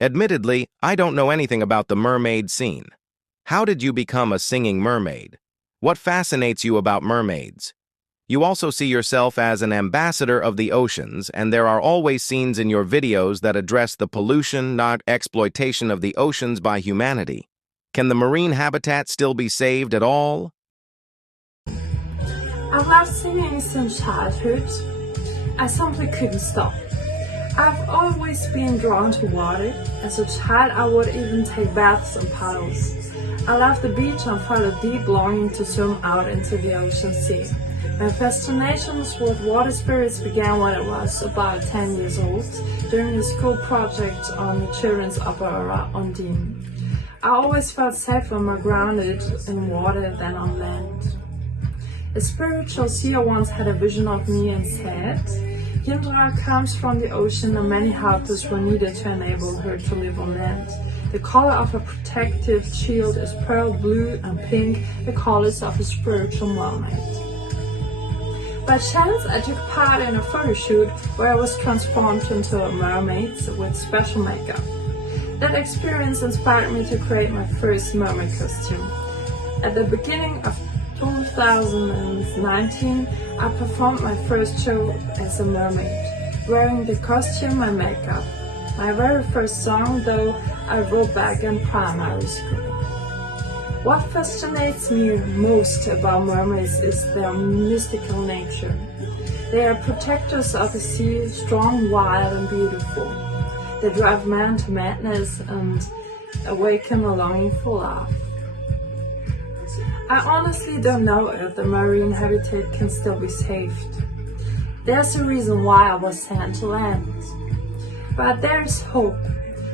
Admittedly, I don't know anything about the mermaid scene. How did you become a singing mermaid? What fascinates you about mermaids? You also see yourself as an ambassador of the oceans, and there are always scenes in your videos that address the pollution, not exploitation of the oceans by humanity. Can the marine habitat still be saved at all? I've loved singing since childhood. I simply couldn't stop. I've always been drawn to water. As a child, I would even take baths in puddles. I loved the beach and felt a deep longing to swim out into the ocean sea. My fascinations with water spirits began when I was about 10 years old, during the school project on the children's opera Undine. I always felt safer when I grounded in water than on land. A spiritual seer once had a vision of me and said, Jana comes from the ocean and many helpers were needed to enable her to live on land. The color of her protective shield is pearl blue and pink, the colors of a spiritual mermaid. By chance, I took part in a photo shoot where I was transformed into a mermaid with special makeup. That experience inspired me to create my first mermaid costume. At the beginning of 2019, I performed my first show as a mermaid, wearing the costume and makeup. My very first song, though, I wrote back in primary school. What fascinates me most about mermaids is their mystical nature. They are protectors of the sea, strong, wild, and beautiful. They drive man to madness and awaken a longing for love. I honestly don't know if the marine habitat can still be saved. There's a reason why I was sent to land. But there's hope.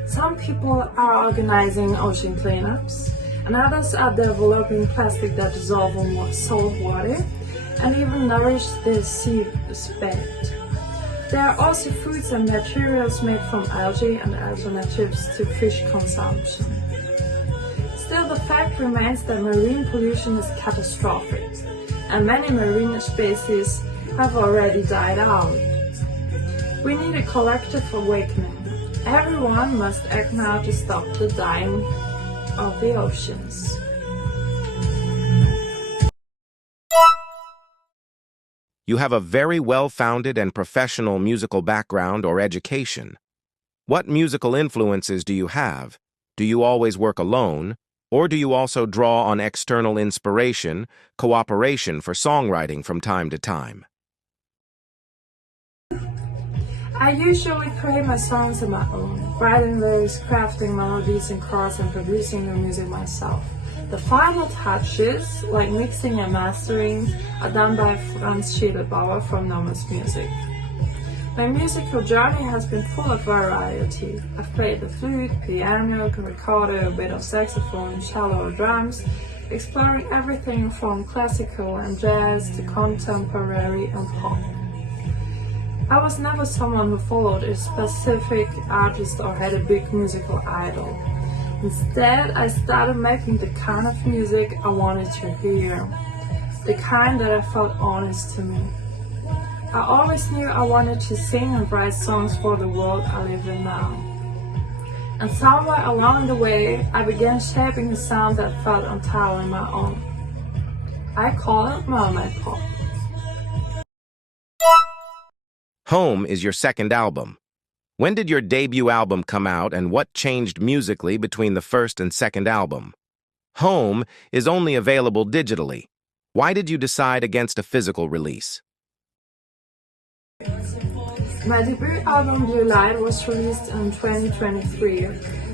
Some people are organizing ocean cleanups, and others are developing plastic that dissolves in salt water and even nourish the seabed. There are also foods and materials made from algae and alternatives to fish consumption. Still, the fact remains that marine pollution is catastrophic, and many marine species have already died out. We need a collective awakening. Everyone must act now to stop the dying of the oceans. You have a very well-founded and professional musical background or education. What musical influences do you have? Do you always work alone? Or do you also draw on external inspiration, cooperation for songwriting from time to time? I usually create my songs on my own, writing lyrics, crafting melodies and chords, and producing the music myself. The final touches, like mixing and mastering, are done by Franz Schädelbauer from Nomos Music. My musical journey has been full of variety. I've played the flute, piano, recorder, a bit of saxophone, cello or drums, exploring everything from classical and jazz to contemporary and pop. I was never someone who followed a specific artist or had a big musical idol. Instead, I started making the kind of music I wanted to hear, the kind that I felt honest to me. I always knew I wanted to sing and write songs for the world I live in now. And somewhere along the way, I began shaping a sound that felt entirely my own. I call it mermaid pop. Home is your second album. When did your debut album come out, and what changed musically between the first and second album? Home is only available digitally. Why did you decide against a physical release? My debut album Blue Light was released in 2023.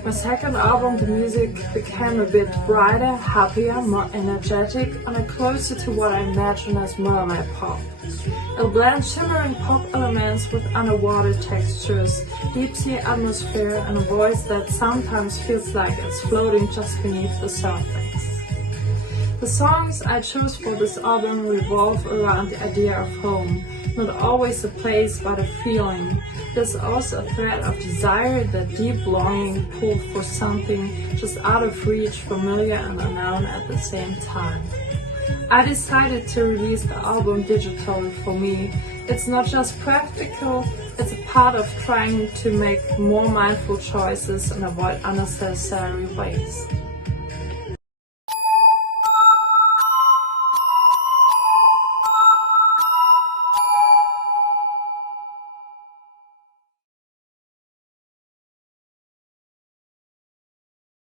My second album, The Music, became a bit brighter, happier, more energetic, and closer to what I imagine as mermaid pop. It blends shimmering pop elements with underwater textures, deep sea atmosphere, and a voice that sometimes feels like it's floating just beneath the surface. The songs I chose for this album revolve around the idea of home, not always a place but a feeling. There's also a thread of desire, that deep longing pull for something just out of reach, familiar and unknown at the same time. I decided to release the album digitally for me. It's not just practical, it's a part of trying to make more mindful choices and avoid unnecessary waste.